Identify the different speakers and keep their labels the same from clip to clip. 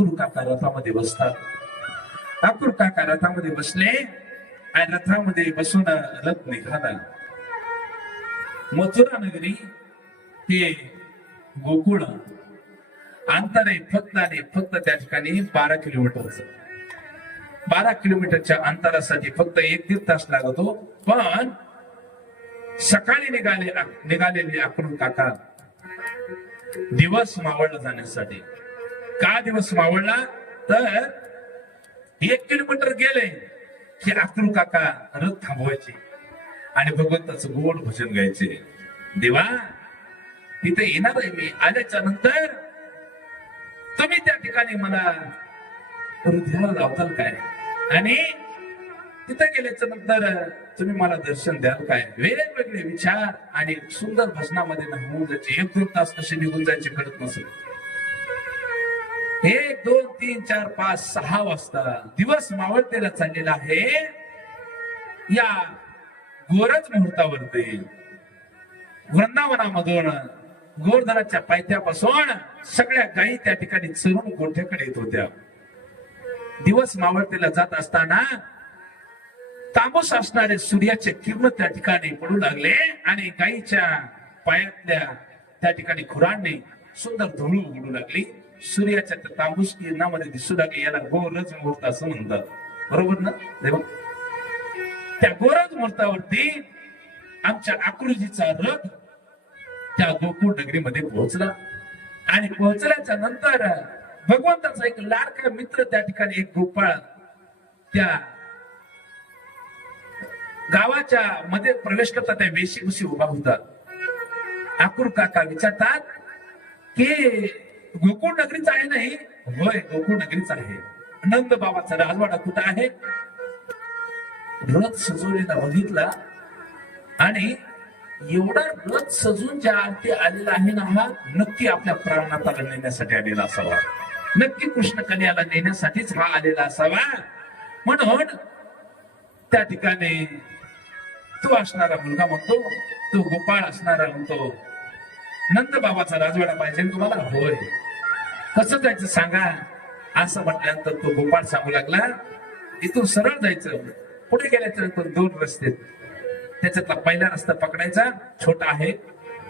Speaker 1: Accrue काका रथामध्ये बसतात. Accrue काका रथामध्ये बसले आणि रथामध्ये बसून रथ निघाला. मथुरा नगरी ते गोकुळ अंतर आहे फक्त आणि फक्त त्या ठिकाणी बारा किलोमीटरच बारा किलोमीटरच्या अंतरासाठी फक्त एक दीड तास लागतो पण सकाळी निघाले निघालेले अक्रू काका दिवस मावळला जाण्यासाठी. का दिवस मावळला तर एक किलोमीटर गेले की अक्रू काका रथ थांबवायचे आणि भगवंताचं गोड भजन घ्यायचे देवा तिथे येणार आहे मी. आल्याच्यानंतर तुम्ही त्या ठिकाणी मला हृदयाला लावताल काय? आणि तिथे गेल्याच्यानंतर तुम्ही मला दर्शन द्याल काय? वेगवेगळे विचार आणि सुंदर भजनामध्ये होऊन जायचे. एक दोन तास कसे निघून जायचे कळत नसेल. एक दोन तीन चार पाच सहा वाजता दिवस मावळतेला चाललेला आहे. या गोरज मुहूर्तावरती वृंदावनामधून गोरधनाच्या पायथ्यापासून सगळ्या गायी त्या ठिकाणी चरून गोठ्याकडे येत होत्या. दिवस मावळतेला जात असताना तांबूस असणारे सूर्याचे किरण त्या ठिकाणी पडू लागले आणि गायीच्या पायातल्या त्या ठिकाणी खुरांनी सुंदर धुळू उडू लागली. सूर्याच्या त्या तांबूस किरणामध्ये दिसू लागली याला गोरज मुहूर्त असं म्हणतात. बरोबर ना? देवा त्या गोरज मुहूर्तावरती आमच्या आकृजीचा रथ त्या गोकुळ नगरीमध्ये पोहोचला. आणि पोहोचल्याच्या नंतर भगवंताचा एक लाडका मित्र त्या ठिकाणी एक गोपाळ त्या गावाच्या मध्ये प्रवेश करता त्या वेशीकुशी उभा होतात आकुर काका विचारतात ते गोकुळ नगरीच आहे नाही? होय गोकुळ नगरीच आहे. नंद बाबाचा राजवाडा कुठं आहे? रथ सजवलेला बघितला. आणि एवढा रथ सजून ज्या अर्थी आलेला आहे ना हा नक्की आपल्या प्राणाताला नेण्यासाठी आलेला असावा. नक्की कृष्ण कन्याला नेण्यासाठीच हा आलेला असावा. म्हणून त्या ठिकाणी तो असणारा मुलगा म्हणतो तो गोपाळ असणारा म्हणतो नंद बाबाचा राजवाडा पाहिजे तुम्हाला होय. कसं जायचं सांगा? असं म्हटल्यानंतर तो गोपाळ सांगू लागला इथून सरळ जायचं. पुढे गेल्याच्यानंतर दोन रस्ते. त्याच्यातला पहिला रस्ता पकडायचा छोटा आहे.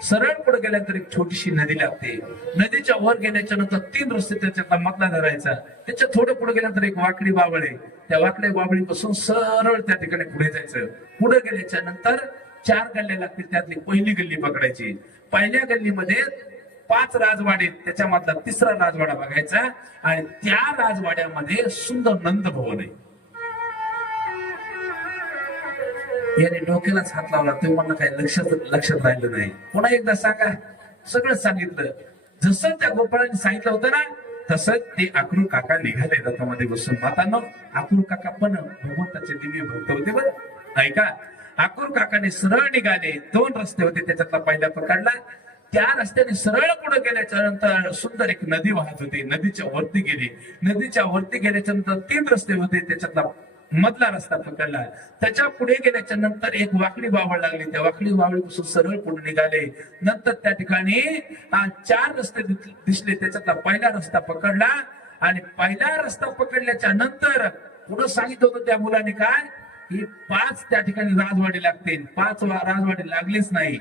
Speaker 1: सरळ पुढे गेल्यानंतर एक छोटीशी नदी लागते. नदीच्या वर गेल्याच्यानंतर तीन रस्ते त्याच्यातला मधला धरायचा. त्याच्या थोडं पुढे गेल्यानंतर एक वाकडी बावळ आहे. त्या वाकडी बावळी पासून सरळ त्या ठिकाणी पुढे जायचं. पुढे गेल्याच्यानंतर चार गल्ल्या लागतील त्यातली पहिली गल्ली पकडायची. पहिल्या गल्लीमध्ये पाच राजवाडे त्याच्यामधला तिसरा राजवाडा बघायचा. आणि त्या राजवाड्यामध्ये सुंदर नंद भवन आहे. याने डोक्यालाच हात लावला. ते म्हणणं काही लक्षात लक्षात राहिलं नाही. पुन्हा एकदा सांगा. सगळं सांगितलं. जसं त्या गोपाळाने सांगितलं होतं ना तसं ते अक्रू काका निघाले रथामध्ये बसून. मातांनो अक्रू काका पण भगवंताचे दिव्य भक्त होते बरं. ऐका आकुर काकाने सरळ निघाले. दोन रस्ते होते त्याच्यातला पहिला पकडला त्या रस्त्याने सरळ पुढे गेल्याच्यानंतर सुंदर एक नदी वाहत होती. नदीच्या वरती गेली. नदीच्या वरती गेल्याच्यानंतर तीन रस्ते होते. त्याच्यातला मधला रस्ता पकडला त्याच्या पुढे गेल्याच्यानंतर एक वाकडी वावळ लागली. त्या वाकडी वावळीपासून सरळ पुढे निघाले. नंतर त्या ठिकाणी चार रस्ते दिसले. त्याच्यातला पहिला रस्ता पकडला. आणि पहिला रस्ता पकडल्याच्या नंतर पुढे सांगितलं होतं त्या मुलाने काय? ही पाच त्या ठिकाणी राजवाडी लागते. पाच वा- राजवाडी लागलीच नाही.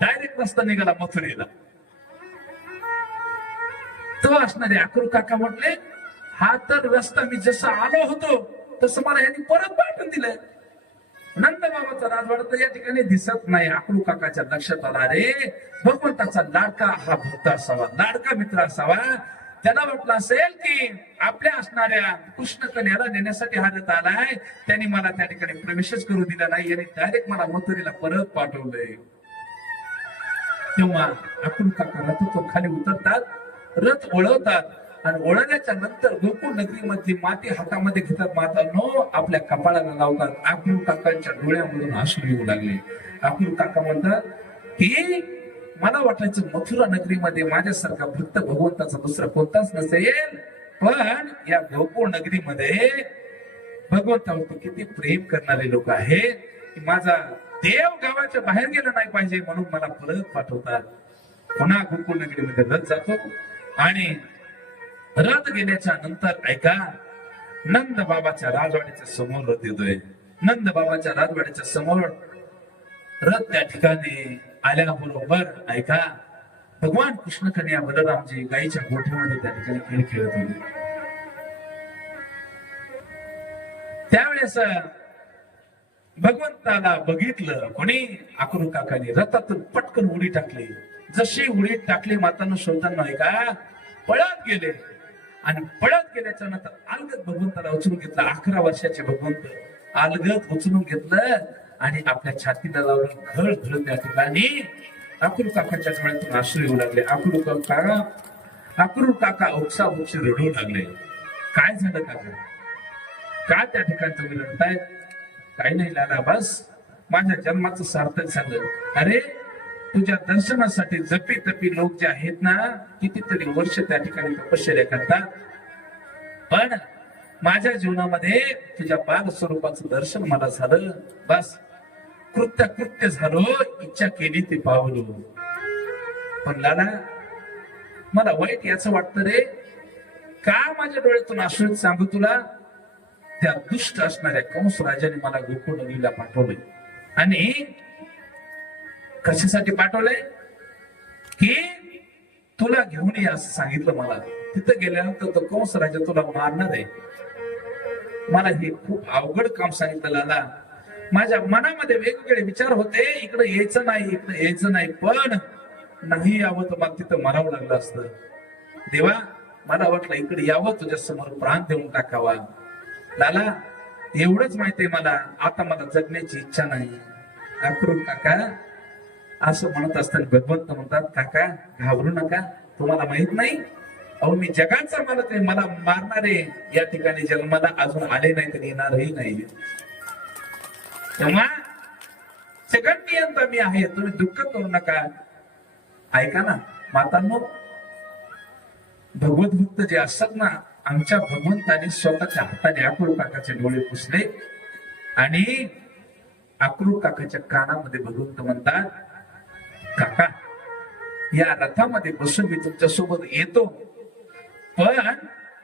Speaker 1: डायरेक्ट रस्ता निघाला मथुरेला. तो असणारे अक्रू काका म्हटले हा तर रस्ता मी जसा आलो होतो तसं मला यांनी परत पाठवून दिलं. नंद बाबाचा राजवाडा तर या ठिकाणी दिसत नाही. अक्रू काकाच्या लक्षात आला रे भगवंताचा लाडका हा भक्त असावा. लाडका मित्र असावा. त्याला वाटलं असेल की आपल्या असणाऱ्या कृष्ण कन्याला नेण्यासाठी हा रथ आलाय. त्यांनी मला त्या ठिकाणी प्रवेशच करू दिला नाही. आणि डायरेक्ट मला मथुरीला परत पाठवलंय. तेव्हा आपण काका रथातून खाली उतरतात रथ ओळवतात आणि ओळवण्याच्या नंतर गोकुळ नगरीमधली माती हातामध्ये घेतात. मातांनो आपल्या कपाळाला लावतात. आकुल काकांच्या डोळ्यामधून आसू येऊ लागले. आकुल काका म्हणतात की मला वाटायचं मथुरा नगरीमध्ये माझ्यासारखा भक्त भगवंताचा दुसरा कोणताच नसेल. पण या गोकुळ नगरीमध्ये भगवंतावरती किती प्रेम करणारे लोक आहेत की माझा देव गावाच्या बाहेर गेला नाही पाहिजे म्हणून मला परत पाठवतात. पुन्हा गोकुळ नगरीमध्ये रथ जातो. आणि रथ गेल्याच्यानंतर ऐका नंद बाबाच्या राजवाड्याच्या समोर रथ येतोय. नंद बाबाच्या राजवाड्याच्या समोर रथ त्या ठिकाणी आल्याबरोबर ऐका. भगवान कृष्ण कन्या बलरामजी गाईच्या गोठ्यामध्ये त्या ठिकाणी खेळ खेळत होते. त्यावेळेस भगवंताला बघितलं कोणी आकरू काकाने रथातून पटकन उडी टाकली. जशी उडी टाकली मातानं शोधताना ऐका पळत गेले. आणि पळत गेल्याच्यानंतर अलगत भगवंताला उचलून घेतलं. अकरा वर्षाचे भगवंत अलगत उचलून घेतलं. आणि आपल्या छातीला लावून घळ घळ त्या ठिकाणी अक्रू काकाच्या डोळ्यातून अश्रू येऊ लागले. अक्रू काका अक्रू काका ओक्सा ओक्सी रडू लागले. काय झालं काका? का त्या ठिकाणी तुम्ही रडताय? काही नाही लाला बस. माझ्या जन्माचं सार्थक झालं. अरे तुझ्या दर्शनासाठी जपी तपी लोक जे आहेत ना कितीतरी वर्ष त्या ठिकाणी तपश्चर्या करतात. पण माझ्या जीवनामध्ये तुझ्या बाल स्वरूपाचं दर्शन मला झालं. बस. कृत्य कृत्य झालो इच्छा केली ते पावलो. पण लाला मला वाईट याचं वाटतं रे. का माझ्या डोळ्यातून आश्रित सांगू तुला? त्या दुष्ट असणाऱ्या कंस राजाने मला गोकुळ नदीला पाठवलंय. आणि कशासाठी पाठवलंय? की तुला घेऊन ये असं सांगितलं मला. तिथं गेल्यानंतर तो कंस राजा तुला मारणार आहे. मला हे खूप अवघड काम सांगितलं लाला माझ्या मनामध्ये वेगवेगळे विचार होते इकडे यायचं नाही इकडे यायचं नाही पण नाही यावं तर मला तिथं मरावं लागलं असतं. देवा मला वाटलं इकडे यावं तुझ्या समोर प्राण देऊन टाकावा. लाला एवढंच माहितीये मला आता मला जगण्याची इच्छा नाही. अक्रूर काका असं म्हणत असताना भगवंत म्हणतात काका घाबरू नका तुम्हाला माहीत नाही? अहो मी जगाचा मला आहे मला मारणारे या ठिकाणी जन्माला अजून आले नाही तर येणारही नाही. तेव्हा जगन्नियंता मी आहे. तुम्ही दुःख करू नका. ऐका ना मातांनो भगवत भक्त जे असतात ना आमच्या भगवंताने स्वतःच्या हाताने अक्रूर काकाचे डोळे पुसले आणि अक्रूर काकाच्या कानामध्ये भगवंत म्हणतात काका या रथामध्ये बसून मी तुमच्यासोबत येतो पण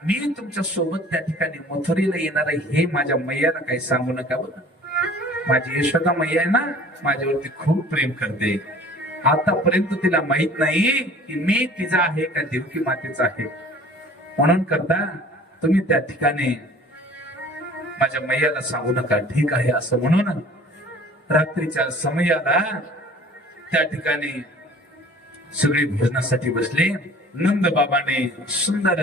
Speaker 1: मी तुमच्यासोबत त्या ठिकाणी मथुरीला येणार आहे हे माझ्या मैयाला काही सांगू नका बघा माझी यशोदा मैया आहे ना माझ्यावरती खूप प्रेम करते. आतापर्यंत तिला माहीत नाही की मी तिचा आहे का देवकी मातेचा आहे. म्हणून करता तुम्ही त्या ठिकाणी माझ्या मैयाला सांगू नका ठीक आहे असं म्हणून रात्रीच्या समयाला त्या ठिकाणी सगळे भोजनासाठी बसले. नंद बाबाने सुंदर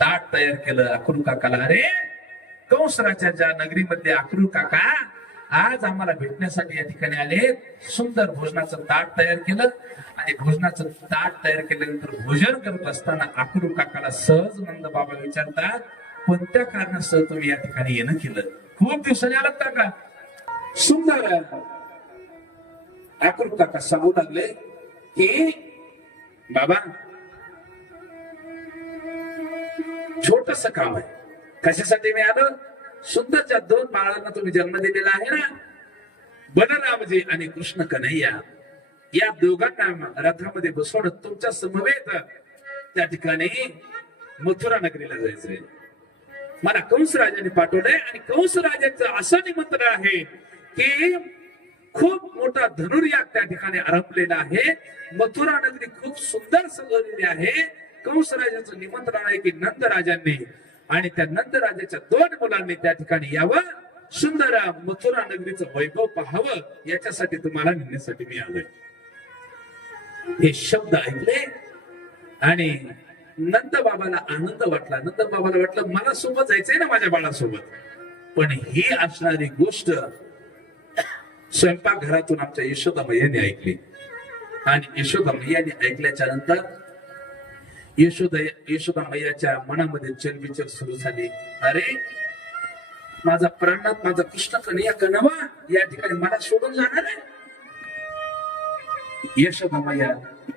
Speaker 1: ताट तयार केलं अक्रू काकाला अरे कंसराच्या ज्या नगरीमध्ये अक्रू काका आज आम्हाला भेटण्यासाठी या ठिकाणी आले सुंदर भोजनाचं ताट तयार केलं आणि भोजनाचं ताट तयार केल्यानंतर भोजन करत असताना आकडू काकाला सहज नंद बाबा विचारतात कोणत्या कारणासह तुम्ही या ठिकाणी येणं केलं? खूप दिवसांनी आलात काका. सुंदर. आकडू काका सांगू लागले की बाबा छोटस काम आहे. कशासाठी मी आलं? सुंदरच्या दोन बाळांना तुम्ही जन्म दिलेला आहे ना? बलरामजी आणि कृष्ण कन्हैया. या दोघांना रथामध्ये बसवणं तुमच्या समवेत. त्या ठिकाणी मथुरा नगरीला जायचंय मला कंस राजाने पाठवलंय आणि कंस राजाचं असं निमंत्रण आहे की खूप मोठा धनुर्याग त्या ठिकाणी आरंभलेला आहे. मथुरा नगरी खूप सुंदर सजवलेली आहे. कंस राजाचं निमंत्रण आहे की नंद राजांनी आणि त्या राजाच्या दोन मुलांनी त्या ठिकाणी यावं. सुंदर मथुरा नगरीचं वैभव पाहावं याच्यासाठी तुम्हाला नेण्यासाठी मी आलोय. हे शब्द ऐकले आणि नंद बाबाला आनंद वाटला. नंद बाबाला वाटलं मला सोबत जायचंय ना माझ्या बाळासोबत. पण ही असणारी गोष्ट स्वयंपाकघरातून आमच्या यशोदा मैयाने ऐकली. आणि यशोदा मैयाने ऐकल्याच्या नंतर यशोदा यशोदा मैयाच्या मनामध्ये चलबिचल सुरू झाली. अरे माझा प्राणात माझा कृष्ण कन्या कनवा या ठिकाणी मला सोडून जाणार आहे. मैया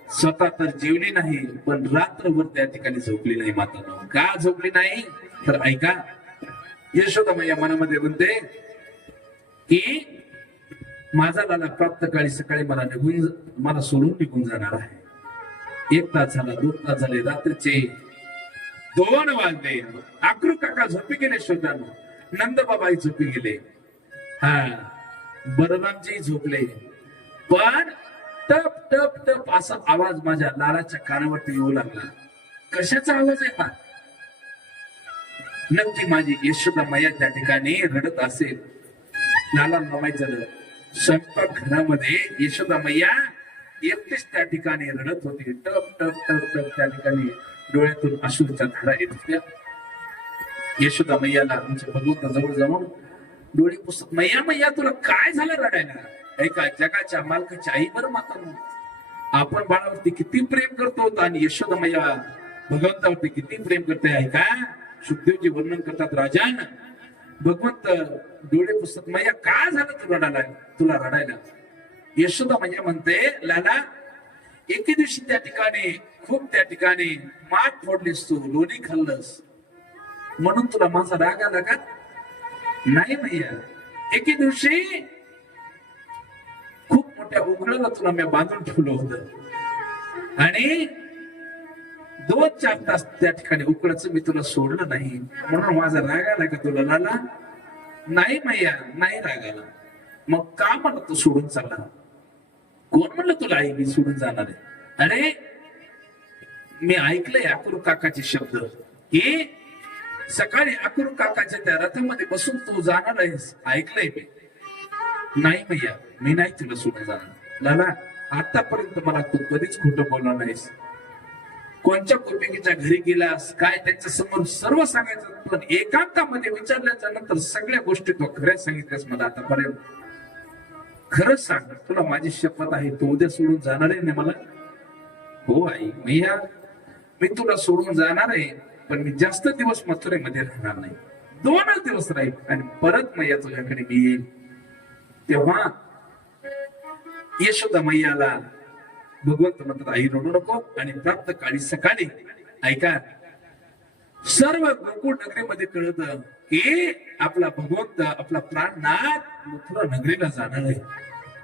Speaker 1: स्वतः तर जेवली नाही पण रात्रभर त्या ठिकाणी झोपली नाही माता का झोपली नाही? तर ऐका. यशोदा मैया मनामध्ये म्हणते की माझा लाला प्राप्त काळी सकाळी मला निघून मला सोडून निघून जाणार आहे. एक तास झाला दोन तास झाले रात्रीचे दोन वाजले. अक्रू काका झोपी गेले शोधानं. नंदबाबाई झोपी गेले. हा बलरामजी झोपले. पण टप टप टप असा आवाज माझ्या लालाच्या कानावरती येऊ लागला. कशाचा आवाज आहे हा? नक्की माझी यशोदा मैया त्या ठिकाणी रडत असेल. लाला नवायचं झालं. स्वयंपाक घरामध्ये यशोदा मैया एकटीच त्या ठिकाणी रडत होती. टप टप टप टप त्या ठिकाणी डोळ्यातून अश्रूच्या धारा येत होत्या. यशोदा मैयाला आमच्या भगवंता जवळ जाऊन डोळे पुसत मैया मैया तुला काय झालं रडायला? ऐका जगाच्या मालकाच्या आईवर माता आपण बाळावरती किती प्रेम करतो आणि यशोदा मैया भगवंतावरती किती प्रेम करते आहे का सुखदेवजी वर्णन करतात राजान भगवंत डोळे पुस्तक मैया का झालं तू रडायला? तुला रडायला? यशोदा मैया म्हणजे म्हणते लाला एके दिवशी त्या ठिकाणी खूप त्या ठिकाणी माठ फोडलीस तू लोणी खाल्लंस. म्हणून तुला माझा राग आला का? नाही मैया एके दिवशी खूप मोठ्या उघड्याला तुला मी बांधून ठेवलं होतं. आणि दोन चार तास त्या ठिकाणी उकडाचं मी तुला सोडलं नाही. म्हणून माझा राग आला का तुला लाला? नाही मैया नाही राग आला. मग का मला तू सोडून चालला? कोण म्हणलं तुला आई मी सोडून जाणार आहे? अरे मी ऐकलंय अकुरू काकाचे शब्द. की सकाळी अकुरू काकाच्या त्या रथामध्ये बसून तू जाणार आहेस? ऐकलंय मी. नाही भैया मी नाही तुला सोडून जाणार. लाला आतापर्यंत मला तू कधीच खोटं बोलणार नाहीस. कोणच्या कुटुंबीच्या घरी गेलास? काय त्यांच्यासमोर सर्व सांगायचं? पण एकांतामध्ये विचारल्याच्या नंतर सगळ्या गोष्टी तू खऱ्या सांगितल्यास मला आतापर्यंत. खरंच सांग तुला माझी शपथ आहे तू उद्या सोडून जाणार आहे? ना मला हो आई मैया मी तुला सोडून जाणार आहे पण मी जास्त दिवस मथुरेमध्ये राहणार नाही. दोनच दिवस राहील आणि परत मैया तुझ्याकडे मी येईल तेव्हा यशोदा मैयाला भगवंत म्हणतात आई रडू नको आणि प्राप्त काळी सकाळी ऐका सर्व गोकुळ नगरीमध्ये कळत की आपला भगवंत आपला प्राणनाथ मथुरा नगरीला जाणार आहे.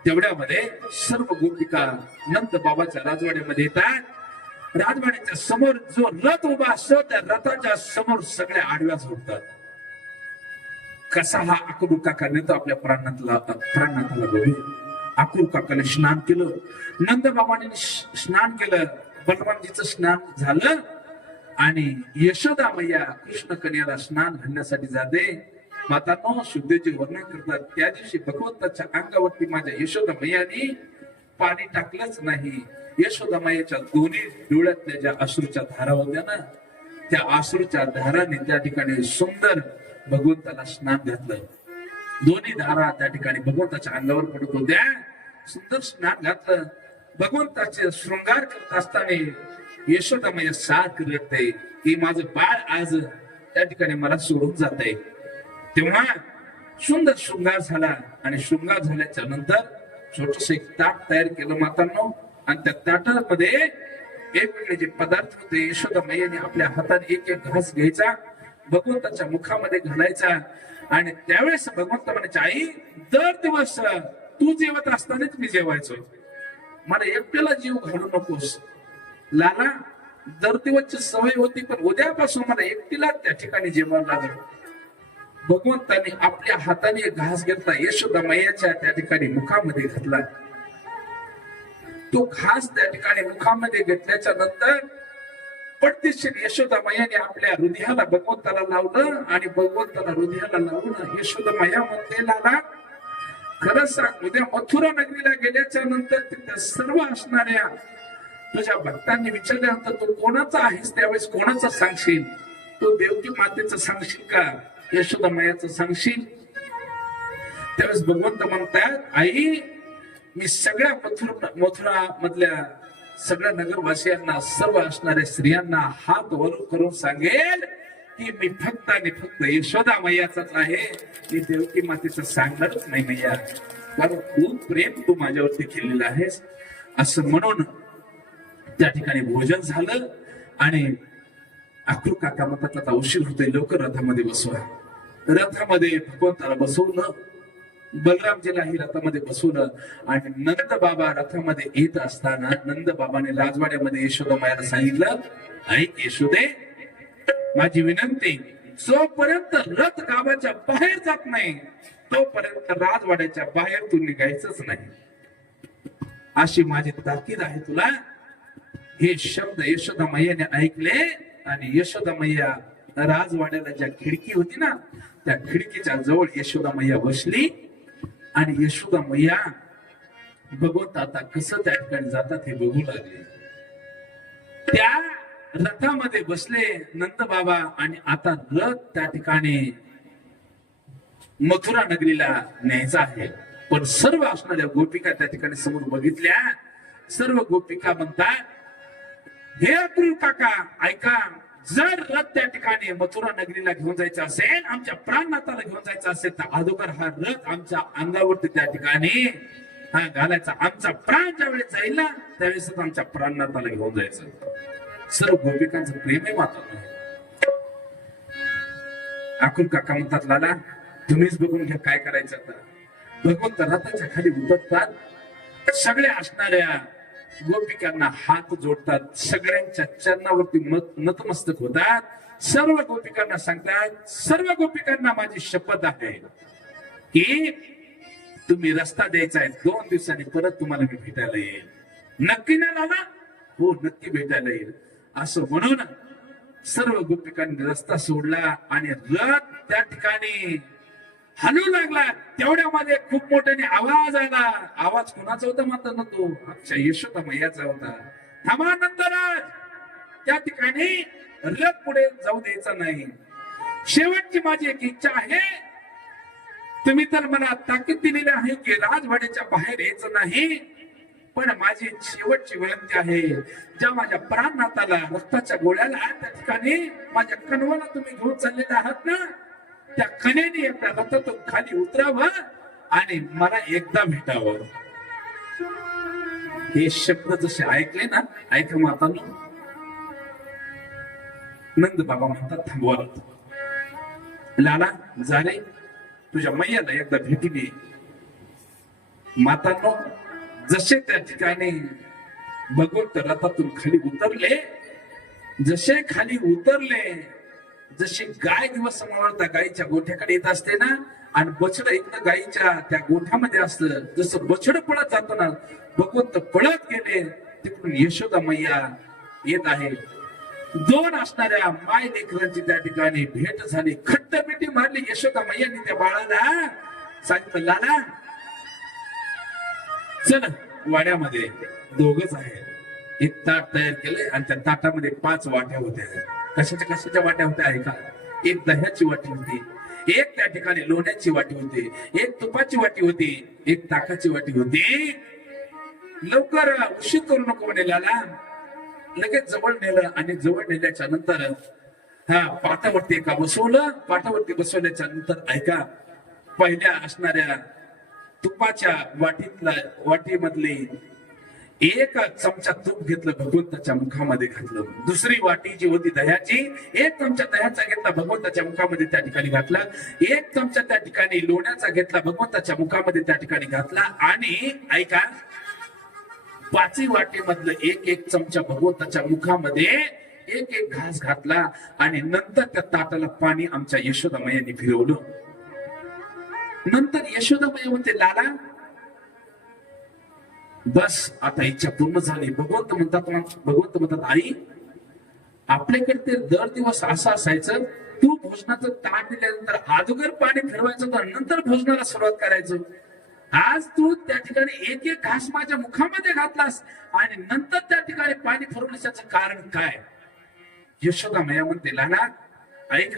Speaker 1: तेवढ्यामध्ये सर्व गोपिका नंद बाबाच्या राजवाड्यामध्ये येतात. राजवाड्याच्या समोर जो रथ उभा असतो त्या रथाच्या समोर सगळ्या आडव्या झोपतात. कसा हा अकलू काका नेतो आपल्या प्राणातला प्राणनाथाला बघूया अकलू काकाने स्नान केलं. नंद बाबाने स्नान केलं. बलरामजीचं स्नान झालं. आणि यशोदा मैया कृष्ण कन्याला स्नान घालण्यासाठी जाते. मातांनो शुद्धेचे वर्णन करतात. त्या दिवशी भगवंताच्या अंगावरती माझ्या यशोदा मैयाने पाणी टाकलंच नाही. यशोदा मैयाच्या दोन्ही डोळ्यातल्या ज्या अश्रूच्या धारा होत्या ना त्या अश्रूच्या धाराने त्या ठिकाणी सुंदर भगवंताला स्नान घातलं. दोन्ही धारा त्या ठिकाणी भगवंताच्या अंगावर पडत होत्या. सुंदर स्नान घातलं. भगवंताचे शृंगार करत असताना यशोदामय साथ रडते की माझं बाळ आज त्या ठिकाणी मला सोडून जात आहे तेव्हा सुंदर शृंगार झाला. आणि शृंगार झाल्याच्यानंतर छोटस एक ताट तयार केलं मातांनो. आणि त्या ताटामध्ये वेगवेगळे जे पदार्थ होते यशोदा मैयाने आपल्या हाताने एक एक घास घ्यायचा भगवंताच्या मुखामध्ये घालायचा. आणि त्यावेळेस भगवंत म्हणायचे आई दर दिवस तू जेवत असतानाच मी जेवायचो. मला एकट्याला जीव घालू नकोस. लाला दर दिवसची सवय होती पण उद्यापासून मला एकटीला त्या ठिकाणी जेवण लागलं. भगवंताने आपल्या हाताने घास घेतला यशोदा मैयाच्या त्या ठिकाणी मुखामध्ये घातला. तो घास त्या ठिकाणी मुखामध्ये घेतल्याच्या नंतर पटदिशीर यशोदा मैयाने आपल्या हृदयाला भगवंताला लावलं आणि भगवंताला हृदयाला लावून यशोदा मैया म्हणते लाला खरं सांग उद्या मथुरा नगरीला गेल्याच्यानंतर तिथे सर्व असणाऱ्या तुझ्या भक्तांनी विचारल्यानंतर तू कोणाचा आहेस? त्यावेळेस कोणाचा सांगशील? तू देवकी मातेचं सांगशील का? यशोदा मायाचं सांगशील? त्यावेळेस भगवंत म्हणतात आई मी सगळ्या मथुरा मथुरा मधल्या सगळ्या नगरवासियांना सर्व असणाऱ्या स्त्रियांना हात वरून करून सांगेल की मी फक्त आणि फक्त यशोदा मैयाचाच आहे. मी देवकी मातेचं सांगणारच नाही मैया. कारण खूप प्रेम तू माझ्यावरती केलेलं आहेस. असं म्हणून त्या ठिकाणी भोजन झालं आणि अक्रू काका म्हणतात आता उशीर होतोय लवकर रथामध्ये बसवा रथामध्ये भगवंताला बसवलं बलरामजीलाही रथामध्ये बसवलं आणि नंद बाबा रथामध्ये येत असताना नंद बाबाने राजवाड्यामध्ये यशोदा मायाला सांगितलं ऐक यशोदे माझी विनंती जोपर्यंत रथ गावाच्या बाहेर जात नाही तोपर्यंत राजवाड्याच्या बाहेर तू निघायचंच नाही. अशी माझी ताकीद आहे तुला. हे शब्द यशोदा मैयाने ऐकले आणि यशोदा मैया राजवाड्याला ज्या खिडकी होती ना त्या खिडकीच्या जवळ यशोदा मैया बसली. आणि यशोदा मैया भगवंत आता कसं त्या ठिकाणी जातात हे बघू लागले. त्या रथामध्ये बसले नंद बाबा आणि आता रथ त्या ठिकाणी मथुरा नगरीला न्यायचा आहे. पण सर्व असणाऱ्या गोपिका त्या ठिकाणी समोर बघितल्या. सर्व गोपिका म्हणतात हे अब्दुल काका ऐका जर रथ त्या ठिकाणी मथुरा नगरीला घेऊन जायचं असेल आमच्या प्राणनाथाला घेऊन जायचं असेल तर अगोदर हा रथ आमच्या अंगावरती त्या ठिकाणी हा घालायचा. आमचा प्राण ज्यावेळेस जाईल ना त्यावेळेस आमच्या प्राणनाथाला घेऊन जायचं. सर्व गोपिकांचं प्रेम आहे मात्र आकुल काका म्हणतात लाला तुम्हीच बघून घ्या काय करायचं आता. भगवंत रथाच्या खाली उतरतात. सगळ्या असणाऱ्या गोपिकांना हात जोडतात सगळ्यांच्या चरणावरती नतमस्तक होतात. सर्व गोपिकांना सांगतात सर्व गोपिकांना माझी शपथ आहे की तुम्ही रस्ता द्यायचा आहे. दोन दिवसांनी परत तुम्हाला मी भेटायला येईल. नक्की ना लाला हो नक्की भेटायला येईल. असं म्हणून सर्व गोपिकांनी रस्ता सोडला आणि रथ त्या ठिकाणी हलू लागला. तेवढ्यामध्ये खूप मोठ्याने आवाज आला. आवाज कोणाचा होता मात्र न तो? आमच्या यशोदा मैयाचा होता. थांबा नंतर त्या ठिकाणी रथ पुढे जाऊ द्यायचा नाही. शेवटची माझी एक इच्छा आहे. तुम्ही तर मला ताकीद दिलेली आहे की राजवाड्याच्या बाहेर यायचं नाही. पण माझी शेवटची विनंती आहे. ज्या माझ्या प्राणनाथाला रक्ताच्या गोळ्याला त्या ठिकाणी माझ्या कणवाला तुम्ही घेऊन चाललेले आहात ना? त्या खण्याने एकदा रथातून खाली उतरावं आणि मला एकदा भेटावं. हे शब्द जसे ऐकले ना ऐका मातानो. नंद बाबा म्हणतात थांबवा लाला झाले तुझ्या मैयाला एकदा भेटी दे. मातांनो जसे त्या ठिकाणी भगवंत रथातून खाली उतरले जसे खाली उतरले जशी गाय दिवस समोर गायीच्या गोठ्याकडे येत असते ना आणि बछड इथं गायीच्या त्या गोठ्यामध्ये असतं जसं बछड पळत जातो ना भगवंत पळत गेले तिकडून यशोदा मैया येत आहे. दोन असणाऱ्या माय लेकरांची त्या ठिकाणी भेट झाली. खट्ट मिठी मारली यशोदा मैयाने त्या बाळाला. सांगितलं लाला चल वाड्यामध्ये दोघच आहे एक ताट तयार केलंय आणि त्या ताटामध्ये पाच वाट्या होत्या. कशाच्या कशाच्या वाट्या होत्या ऐका. एक दह्याची वाटी होती एक त्या ठिकाणी लोण्याची वाटी होती एक तुपाची वाटी होती एक ताकाची वाटी होती. लवकर उशीर करू नको म्हणे लाला. लगेच जवळ नेलं आणि जवळ नेल्याच्या नंतर हा पाटावरती एका बसवलं. पाटावरती बसवल्याच्या नंतर ऐका पहिल्या असणाऱ्या तुपाच्या वाटीतला वाटीमधली एक चमचा तूप घेतलं भगवंताच्या मुखामध्ये घातलं. दुसरी वाटी जी होती दह्याची एक चमचा दह्याचा घेतला भगवंताच्या मुखामध्ये त्या ठिकाणी घातला. एक चमचा त्या ठिकाणी लोण्याचा घेतला भगवंताच्या मुखामध्ये त्या ठिकाणी घातला. आणि ऐका पाचवी वाटेमधलं एक एक चमचा भगवंताच्या मुखामध्ये एक एक घास घातला आणि नंतर त्या ताटाला पाणी आमच्या यशोदामयांनी फिरवलं. नंतर यशोदामय म्हणते लाला बस आता इच्छा पूर्ण झाली. भगवंत म्हणतात भगवंत म्हणतात आई आपल्याकडे ते दर दिवस असं असायचं तू भोजनाचं ताट दिल्यानंतर अगोदर पाणी फिरवायचं तर नंतर भोजनाला सुरुवात करायचं. आज तू त्या ठिकाणी एक एक घास माझ्या मुखामध्ये घातलास आणि नंतर त्या ठिकाणी पाणी फिरवण्याचं कारण काय? यशोदा मया म्हणते लाना ऐक.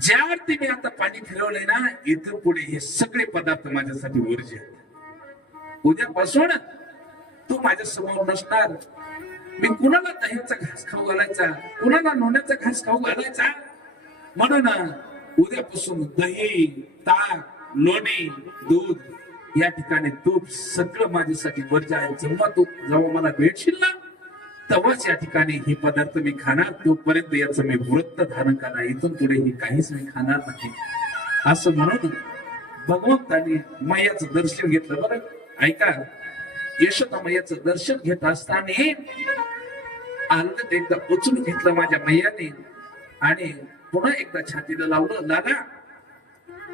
Speaker 1: ज्या अर्थी मी आता पाणी फिरवलंय ना इथं पुढे हे सगळे पदार्थ माझ्यासाठी ऊर्जा उद्यापासून तू माझ्यासमोर नसणार मी कुणाला दह्याचा घास खाऊ घालायचा? कुणाला लोण्याचा घास खाऊ घालायचा? म्हणून उद्यापासून दही ताक लोणी दूध या ठिकाणी तूप सगळं माझ्यासाठी वर्ज आहे जेव्हा तू जेव्हा मला भेटशील ना तेव्हाच या ठिकाणी हे पदार्थ मी खाणार. तोपर्यंत याचं मी व्रत धारण करणार. इथून पुढे हे काहीच मी खाणार नाही. असं म्हणून भगवंताने मैयाचं दर्शन घेतलं बरं. ऐका. यशोदा मैयाचं दर्शन घेत असताना आलं एकदा उचलून घेतलं माझ्या मैयाने आणि पुन्हा एकदा छातीला लावलं लागा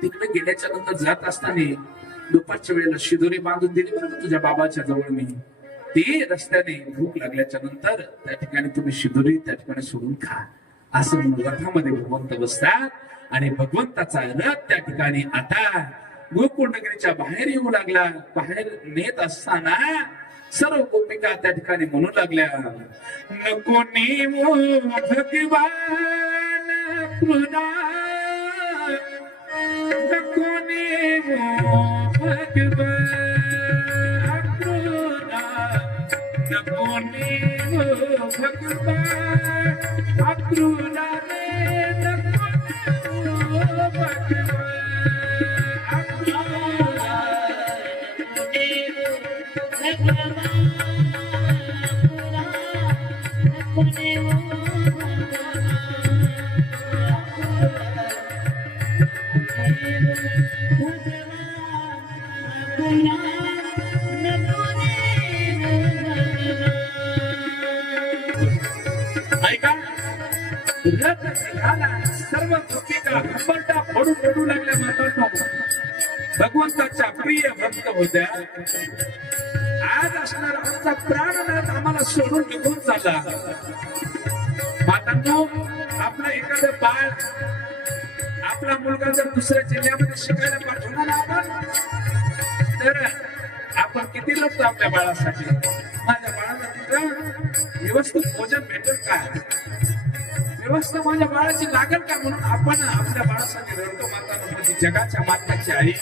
Speaker 1: तिकडे गेल्याच्यानंतर जात असताना दुपारच्या वेळेला शिदोरी बांधून दिली बरं तुझ्या बाबाच्या जवळ मी. ते रस्त्याने भूक लागल्याच्या नंतर त्या ठिकाणी तुम्ही शिदोरी त्या ठिकाणी सोडून खा. असं म्हणून रथामध्ये भगवंत बसतात आणि भगवंताचा रथ त्या ठिकाणी आता गोकुळ नगरीच्या बाहेर येऊ लागला. बाहेर नेत असताना सर्व गोपिका त्या ठिकाणी म्हणू लागल्या नको नेमो भगवान पुन्हा. नको नेमो भगवान पुन्हा. नको नेमो सर्व गोपिका कंबरटा फोडून रडू लागल्या मातांनो भगवंताच्या प्रिय भक्त होत्या. आज असणार आमचा प्राणनाथ आम्हाला सोडून निघून चालला. मातांनो आपलं एखादं बाळ आपला मुलगा जर दुसऱ्या जिल्ह्यामध्ये शिकायला पाठवणार आपण तर आपण किती लागतो आपल्या बाळासाठी? माझ्या बाळाला तिथं व्यवस्थित भोजन भेटेल का? व्यवस्था माझ्या बाळाची लागल का म्हणून आपण आपल्या बाळासाठी रडतो माता म्हणजे जगाच्या माताची आई.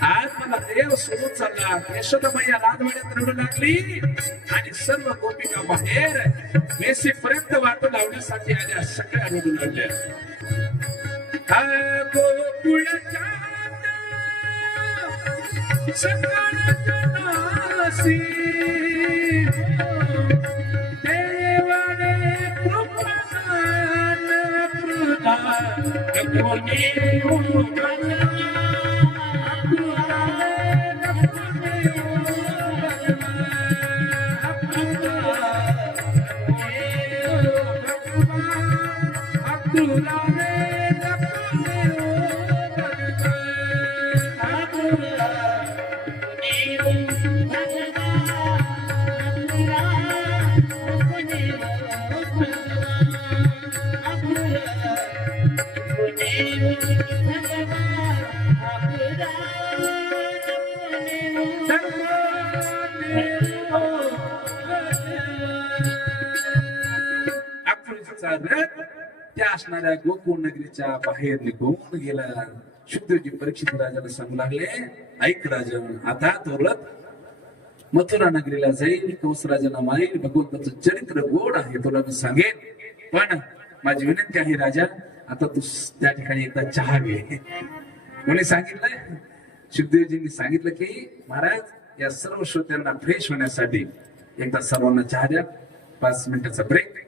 Speaker 1: आज मला देव सोडून चालला. यशोदा मैया राजवाड्यात रडू लागली आणि सर्व गोपिका बाहेर मेसीपर्यंत वाटू लावण्यासाठी आल्या सगळ्या रडू लागल्या. हा कृपा कोणी त्या गोकुळ नगरीच्या बाहेर निघून गेला शुद्धजी परीक्षित राजाला सांगू लागले ऐक राजा आता तो मथुरा नगरीला जाईल कौस राजाला मारेल भगवंताचं चरित्र गोड आहे तुला मी सांगेन पण माझी विनंती आहे राजा आता तू त्या ठिकाणी एकदा चहा घे कोणी सांगितलंय सुखदेवजींनी सांगितलं की महाराज या सर्व श्रोत्यांना फ्रेश होण्यासाठी एकदा सर्वांना चहा द्या पाच मिनिटाचा ब्रेक